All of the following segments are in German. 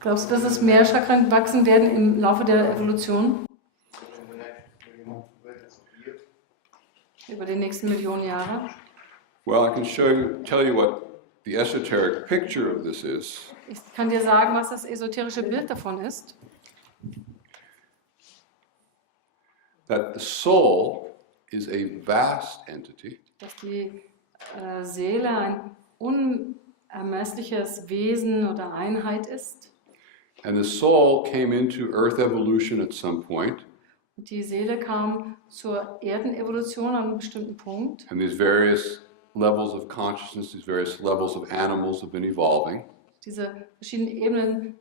Glaubst du, dass es mehr Chakren wachsen werden im Laufe der Evolution? Über die nächsten Millionen Jahre? Well, I can tell you what the esoteric picture of this is. Ich kann dir sagen, was das esoterische Bild davon ist. That the soul is a vast entity. Dass die Seele ein unermessliches Wesen oder Einheit ist. And the soul came into Earth evolution at some point. Und die Seele kam zur Erdenevolution an einem bestimmten Punkt. And these various levels of consciousness, these various levels of animals have been evolving. Diese verschiedenen Ebenen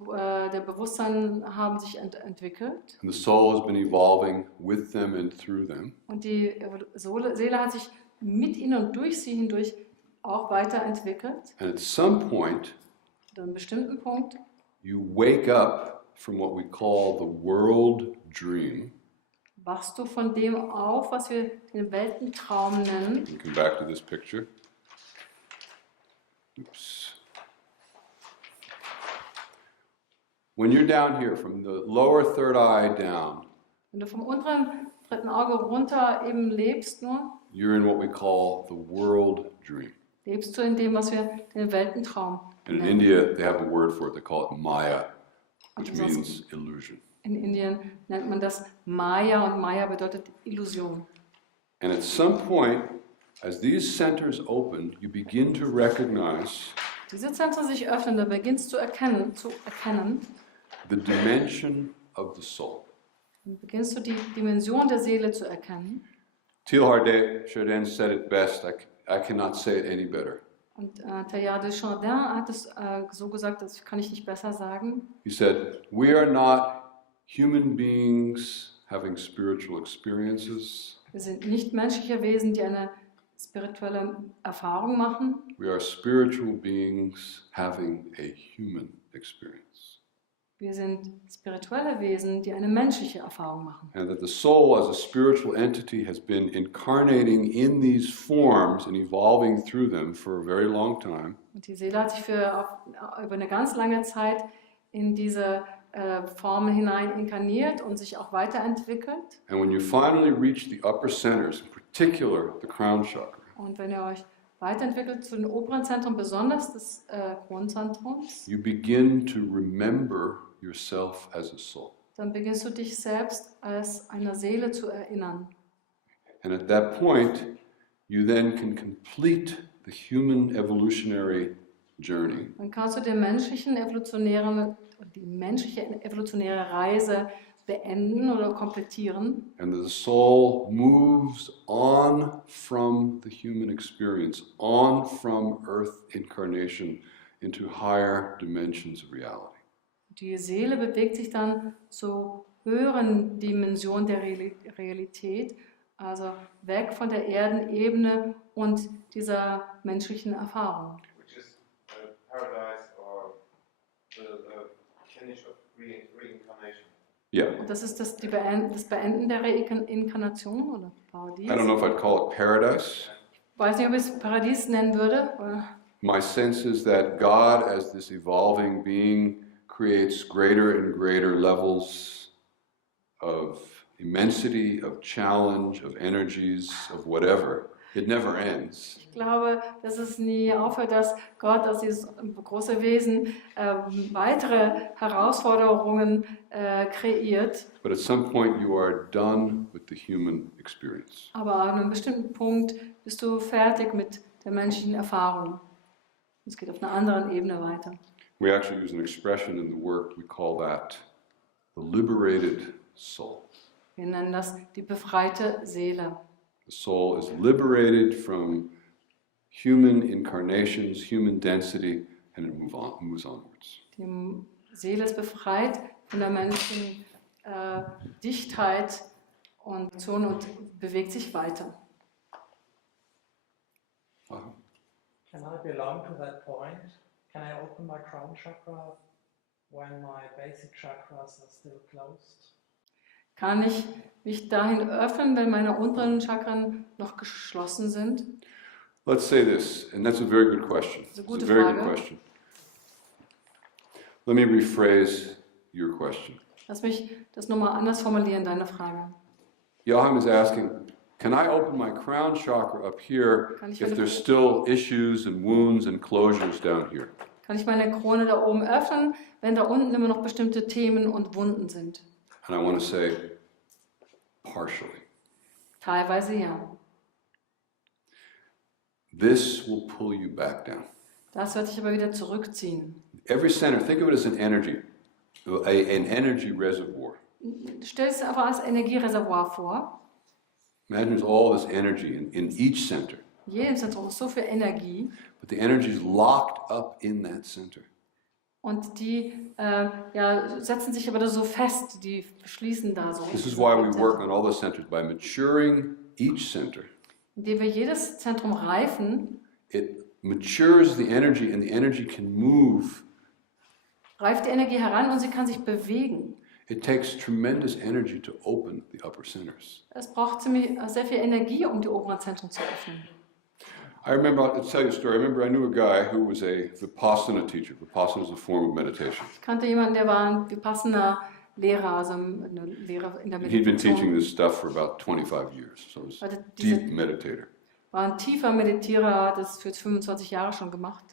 der Bewusstsein haben sich entwickelt. And the soul has been evolving with them and through them. Und die Seele hat sich mit ihnen und durch sie hindurch auch weiterentwickelt. And at some point, An einem bestimmten Punkt you wake up from what we call the world dream. wachst du von dem auf, was wir den Weltentraum nennen. We come back to this picture. Oops. When you're down here, from the lower third eye down, Wenn du vom unteren dritten Auge runter eben lebst nur, you're in what we call the world dream. lebst du in dem, was wir den Weltentraum And in nennen. India, they have a word for it. They call it Maya, which Also das- means illusion. In Indien nennt man das Maya und Maya bedeutet Illusion. And at some point, as these centers open, you begin to recognize Diese Zentren sich öffnen, da beginnst du erkennen, the dimension of the soul. dann beginnst du die Dimension der Seele zu erkennen. Teilhard de Chardin said it best. I cannot say it any better. Und Teilhard de Chardin hat es so gesagt, das kann ich nicht besser sagen. He said, "We are not human beings having spiritual experiences. Wir sind nicht menschliche Wesen, die eine spirituelle Erfahrung machen. We are spiritual beings having a human experience." Wir sind spirituelle Wesen, die eine menschliche Erfahrung machen. And that the soul as a spiritual entity has been incarnating in these forms and evolving through them for a very long time. Und die Seele hat sich über eine ganz lange Zeit in diese Formen hinein inkarniert und sich auch weiterentwickelt. And when you finally reach the upper centers, in particular the crown chakra, Und wenn ihr euch weiterentwickelt zu den oberen Zentren, besonders des Kronzentrums, you begin to remember yourself as a soul. dann beginnst du dich selbst als eine Seele zu erinnern. And at that point, you then can complete the human evolutionary journey. Dann kannst du die menschliche evolutionäre Reise beenden oder komplettieren. And the soul moves on from the human experience, on from earth incarnation into higher dimensions of reality. Die Seele bewegt sich dann zu höheren Dimensionen der Realität, also weg von der Erdenebene und dieser menschlichen Erfahrung. Which is paradise or the finish of reincarnation. Yeah. Und das ist das Beenden der Reinkarnation oder Paradies. I don't know if I'd call it paradise. Ich weiß nicht, ob ich es Paradies nennen würde. My sense is that God, as this evolving being, creates greater and greater levels of immensity, of challenge, of energies, of whatever. It never ends. Ich glaube, dass es nie aufhört, dass Gott als dieses große Wesen weitere Herausforderungen kreiert. But at some point you are done with the human experience. Aber an einem bestimmten Punkt bist du fertig mit der menschlichen Erfahrung. Es geht auf einer anderen Ebene weiter. We actually use an expression in the work, we call that the liberated soul. Wir nennen das die befreite Seele. The soul is liberated from human incarnations, human density, and it moves onwards. Die Seele ist befreit von der menschlichen Dichtheit und bewegt sich weiter. Can I belong to that point? Can I open my crown chakra when my basic chakras are still closed? Kann ich mich dahin öffnen, wenn meine unteren Chakren noch geschlossen sind? Let's say this, and that's a very good question. Das ist eine It's gute a very good Frage. question. Let me rephrase your question. Lass mich das nochmal anders formulieren, deine Frage. Joachim is asking, can I open my crown chakra up here if there's still issues and wounds and closures down here? Kann ich meine Krone da oben öffnen, wenn da unten immer noch bestimmte Themen und Wunden sind? And I want to say, partially. Teilweise ja. This will pull you back down. Das wird dich aber wieder zurückziehen. Every center, think of it as an energy reservoir. Stell es aber als Energiereservoir vor. Imagine there's all this energy in each center. In jedem Zentrum ist so viel Energie. But the energy is locked up in that center. Und die setzen sich aber da so fest, die schließen da so. This is why we work on all the centers, by maturing each center. Indem wir jedes Zentrum reifen, It matures the energy and the energy can move. reift die Energie heran und sie kann sich bewegen. It takes tremendous energy to open the upper centers. Es braucht sehr viel Energie, um die oberen Zentren zu öffnen. I remember, I'll tell you a story. I remember I knew a guy who was a Vipassana teacher. Vipassana is a form of meditation. Ich kannte jemanden, der war ein Vipassana-Lehrer, also eine Lehrer in der He'd been teaching Meditation. this stuff for about 25 years, so he was a deep meditator. War ein tiefer Meditierer, das für 25 Jahre schon gemacht.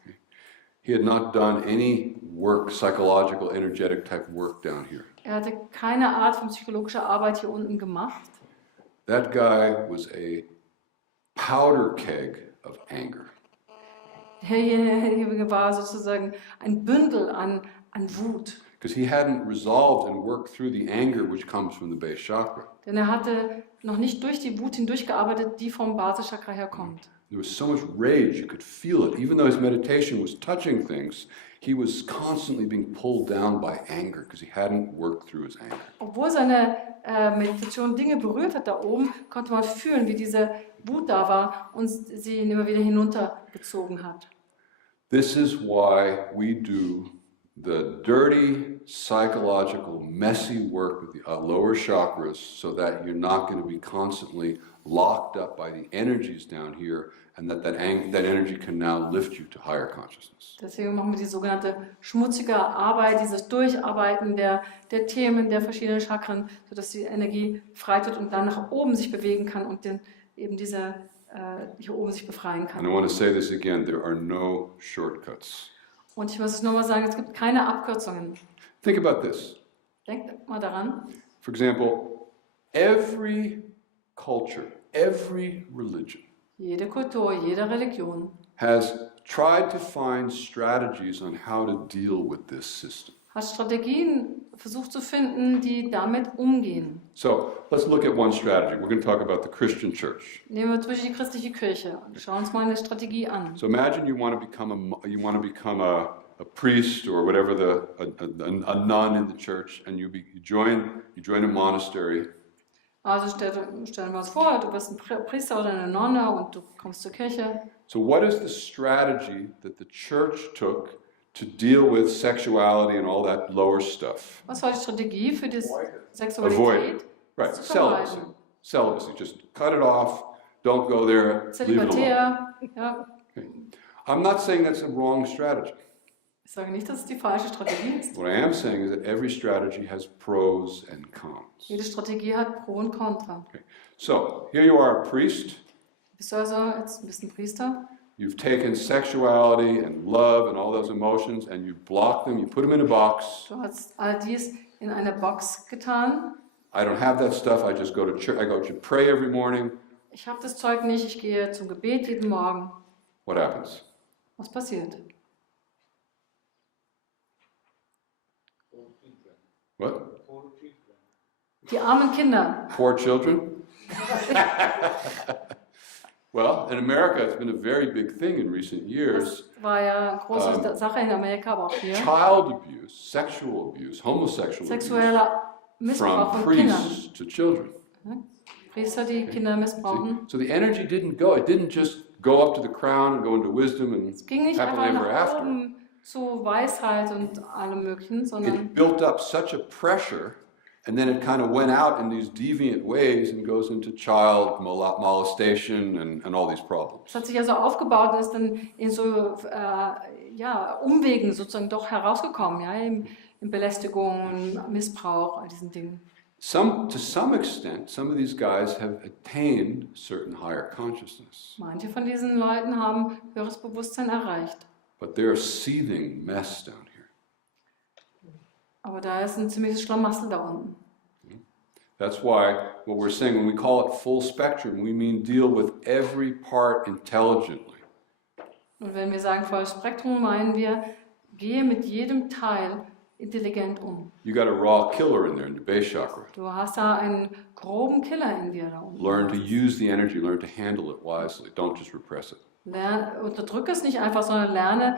He had not done any work, psychological, energetic type work down here. Er hatte keine Art von psychologischer Arbeit hier unten gemacht. That guy was a powder keg of anger. Derjenige war sozusagen ein Bündel an Wut. Because he hadn't resolved and worked through the anger which comes from the base chakra. Denn er hatte noch nicht durch die Wut hindurchgearbeitet, die vom Basischakra herkommt. There was so much rage, you could feel it. Even though his meditation was touching things, he was constantly being pulled down by anger because he hadn't worked through his anger. Obwohl seine Meditation Dinge berührt hat da oben, konnte man fühlen, wie diese Wut da war und sie ihn immer wieder hinuntergezogen hat. This is why we do the dirty, psychological, messy work with the lower chakras so that you're not going to be constantly locked up by the energies down here and that energy can now lift you to higher consciousness. Deswegen machen wir die sogenannte schmutzige Arbeit, dieses Durcharbeiten der Themen der verschiedenen Chakren, sodass die Energie frei wird und dann nach oben sich bewegen kann und eben diese hier oben sich befreien kann. And I want to say this again, there are no shortcuts. Und ich muss es nochmal sagen, es gibt keine Abkürzungen. Think about this. Denkt mal daran. For example, every culture, every religion Jede Kultur, jede Religion has tried to find strategies on how to deal with this system. hat Strategien versucht zu finden, die damit umgehen. So let's look at one strategy. We're going to talk about the Christian church. Nehmen wir zum Beispiel die christliche Kirche und schauen uns mal eine Strategie an. So imagine you want to become a priest or whatever a nun in the church, and you join a monastery. Also stellen wir uns vor, du bist ein Priester oder eine Nonne und du kommst zur Kirche. So what is the strategy that the church took to deal with sexuality and all that lower stuff? Was war die Strategie für die Avoid Sexualität? it. Right, Zu vermeiden. celibacy. Just cut it off. Don't go there. Leave it alone. Zölibatär, ja. Okay. I'm not saying that's a wrong strategy. Ich sage nicht, dass es die falsche Strategie ist. What I am saying is that every strategy has pros and cons. Jede Strategie hat Pro und Contra. Okay. So here you are, a priest. Bist du also jetzt ein bisschen Priester? You've taken sexuality and love and all those emotions and you block them, you put them in a box. Du hast all dies in eine Box getan. I don't have that stuff, I just go to church, I go to pray every morning. Ich habe das Zeug nicht, ich gehe zum Gebet jeden Morgen. What happens? Was passiert? What? Die armen Kinder. Poor children? Well, in America it's been a very big thing in recent years. Das war ja eine große Sache in Amerika, aber auch hier. Child abuse, sexual abuse, homosexual abuse Sexueller Missbrauch from von Kindern. priests to children. Priester, die Kinder missbrauchen. So the energy didn't go. It didn't just go up to the crown and go into wisdom and Es ging nicht happily einfach ever nach after. oben zu Weisheit und allem Möglichen, sondern It built up such a pressure And then it kind of went out in these deviant ways and goes into child molestation and all these problems. Es hat sich also aufgebaut und ist dann in so Umwegen sozusagen doch herausgekommen, ja, in Belästigung, Missbrauch, all diesen Dingen. To some extent, some of these guys have attained certain higher consciousness. Manche von diesen Leuten haben höheres Bewusstsein erreicht. But they're a seething mess down here. Aber da ist ein ziemliches Schlamassel da unten. That's why what we're saying, when we call it full spectrum, we mean deal with every part intelligently. Und wenn wir sagen volles Spektrum, meinen wir, gehe mit jedem Teil intelligent um. You got a raw killer in there in your base chakra. Du hast da einen groben Killer in dir da unten. Learn to use the energy, learn to handle it wisely. Don't just repress it. Unterdrücke es nicht einfach, sondern lerne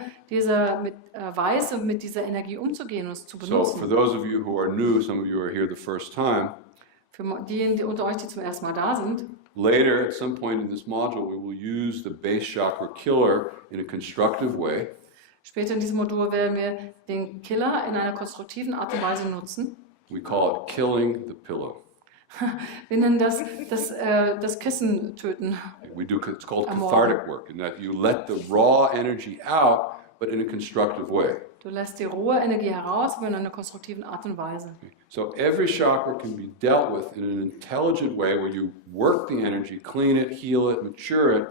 weise mit dieser Energie umzugehen und es zu So benutzen. for those of you who are new, some of you are here the first time, Für die unter euch, die zum ersten Mal da sind, later at some point in this module we will use the base chakra killer in a constructive way. später in diesem Modul werden wir den Killer in einer konstruktiven Art und Weise nutzen. We call it killing the pillow. Wir nennen das Kissen töten. It's called cathartic work, in that you let the raw energy out, but in a constructive way. Du lässt die rohe Energie heraus, aber in einer konstruktiven Art und Weise. So every chakra can be dealt with in an intelligent way where you work the energy, clean it, heal it, mature it,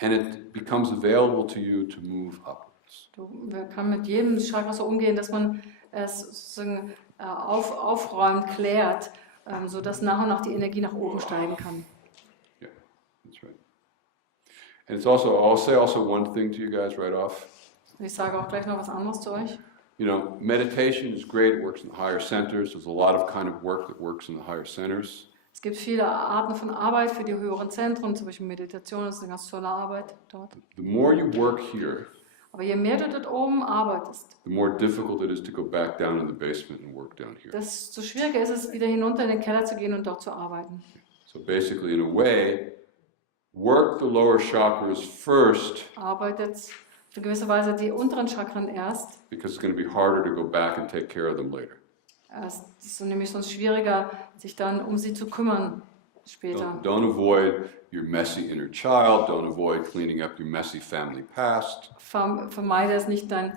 and it becomes available to you to move upwards. Man kann mit jedem Chakra so umgehen, dass man es sozusagen aufräumt, klärt, sodass nach und nach die Energie nach oben steigen kann. Yeah, that's right. And I'll say also one thing to you guys right off. Ich sage auch gleich noch was anderes zu euch. You know, meditation is great, it works in the higher centers. There's a lot of kind of work that works in the higher centers. Es gibt viele Arten von Arbeit für die höheren Zentren, zum Beispiel Meditation, das ist eine ganz tolle Arbeit dort. The more you work here, Aber je mehr du dort oben arbeitest, the more difficult it is to go back down in the basement and work down here. desto schwieriger ist es, wieder hinunter in den Keller zu gehen und dort zu arbeiten. So basically, in a way, work the lower chakras first, Arbeitet in gewisser Weise die unteren Chakren erst. because it's going to be harder to go back and take care of them later. Es ist nämlich sonst schwieriger, sich dann um sie zu kümmern später. Don't avoid your messy inner child. Don't avoid cleaning up your messy family past. Vermeide es nicht, dein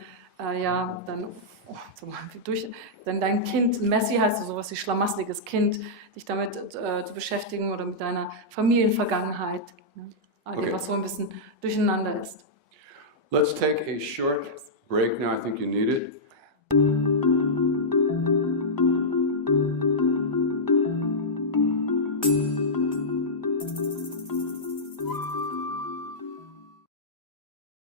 Kind, Messi heißt sowas wie schlamasseliges Kind, dich damit zu beschäftigen oder mit deiner Familienvergangenheit, ne? Okay. Was so ein bisschen durcheinander ist. Let's take a short break now. I think you need it.